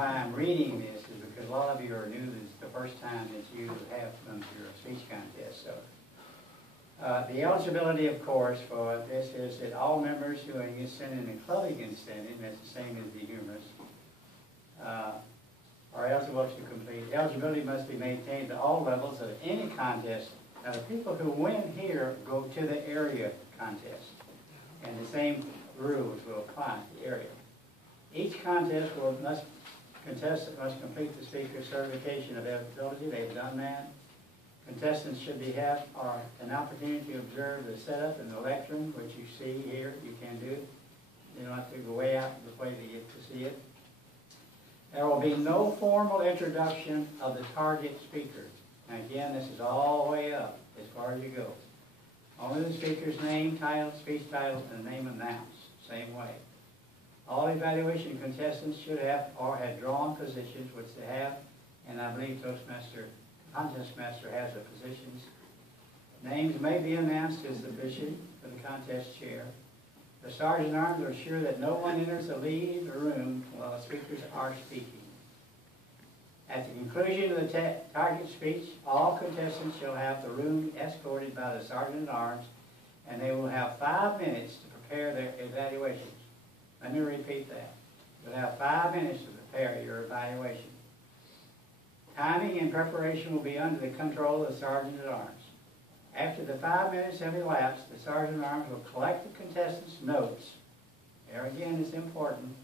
Why I'm reading this is because a lot of you are new. This is the first time that you have come through a speech contest. So, the eligibility, of course, for this is that all members who are in Synod and Clubbing Synod, that's the same as the humorous, are eligible to complete. Eligibility must be maintained at all levels of any contest. Now, the people who win here go to the area contest, and the same rules will apply to the area. Each contest contestant must complete the speaker's certification of eligibility. They've done that. Contestants should have an opportunity to observe the setup and the lectern, which you see here. You can do it. You don't have to go way out the way to get to see it. There will be no formal introduction of the target speaker. Now again, this is all the way up as far as you go. Only the speaker's name, title, speech title, and name announced. Same way. All evaluation contestants should have or have drawn positions, which they have, and I believe contest master has the positions. Names may be announced as sufficient for the contest chair. The sergeant at arms are sure that no one enters or leaves the room while the speakers are speaking. At the conclusion of the target speech, all contestants shall have the room escorted by the sergeant at arms, and they will have 5 minutes to prepare their evaluations. Let me repeat that. You'll have 5 minutes to prepare your evaluation. Timing and preparation will be under the control of the sergeant at arms. After the 5 minutes have elapsed, the sergeant at arms will collect the contestants' notes. There again is important.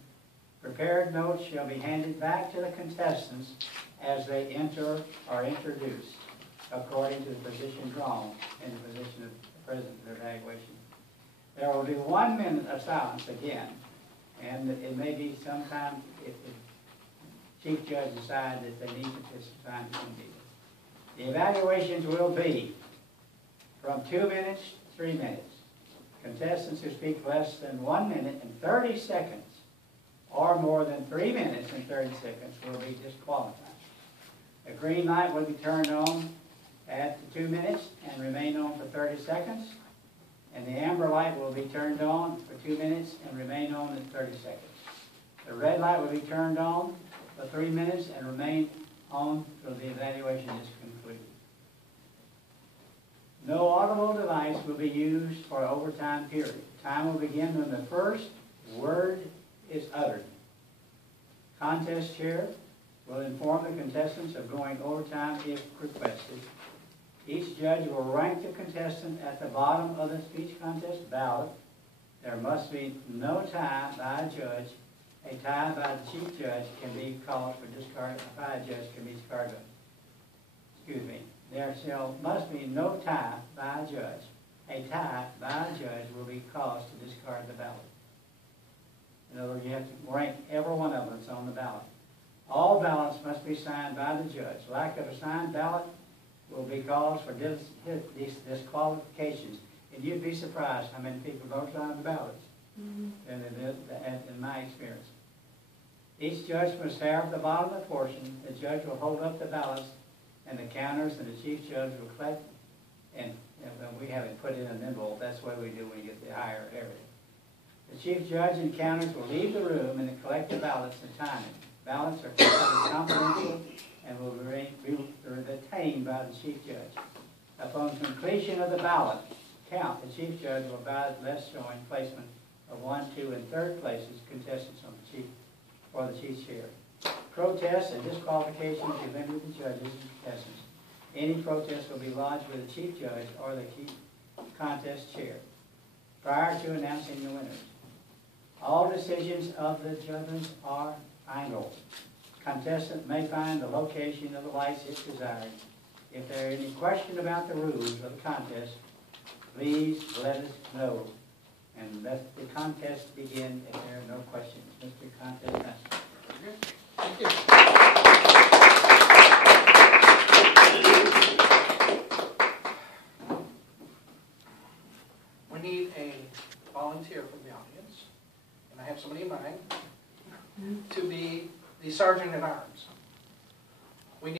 Prepared notes shall be handed back to the contestants as they enter or introduce, according to the position drawn in the position of the president of the evaluation. There will be 1 minute of silence again, and it may be sometime if the chief judge decides that they need to time to be. The evaluations will be from 2 minutes to 3 minutes. Contestants who speak less than 1 minute and 30 seconds or more than 3 minutes and 30 seconds will be disqualified. A green light will be turned on at 2 minutes and remain on for 30 seconds. And the amber light will be turned on for 2 minutes and remain on at 30 seconds. The red light will be turned on for 3 minutes and remain on till the evaluation is concluded. No audible device will be used for an overtime period. Time will begin when the first word is uttered. Contest chair will inform the contestants of going overtime if requested. Each judge will rank the contestant at the bottom of the speech contest ballot. There must be no tie by a judge. A tie by the chief judge can be called for discard by a judge can be discarded. There must be no tie by a judge. A tie by a judge will be cause to discard the ballot. In other words, you have to rank every one of them that's on the ballot. All ballots must be signed by the judge. Lack of a signed ballot will be cause for disqualifications. And you'd be surprised how many people don't sign the ballots in my experience. Each judge must have the bottom of the portion. The judge will hold up the ballots and the counters, and the chief judge will collect. And we have it put in an envelope. That's what we do when you get the higher area. The chief judge and counters will leave the room and collect the ballots and time it. Ballots are considered confidential and will be retained by the chief judge. Upon completion of the ballot count, the chief judge will advise less showing placement of 1, 2, and 3rd places contestants on the chief for the chief's chair. Protests and disqualifications will be limited to judges and contestants. Any protest will be lodged with the chief judge or the chief contest chair prior to announcing the winners. All decisions of the judges are final. Contestant may find the location of the lights if desired. If there is any question about the rules of the contest, please let us know. And let the contest begin if there are no questions. Mr. Contest Master. Thank you. We need a volunteer from the audience, and I have somebody in mind, to be the sergeant at arms.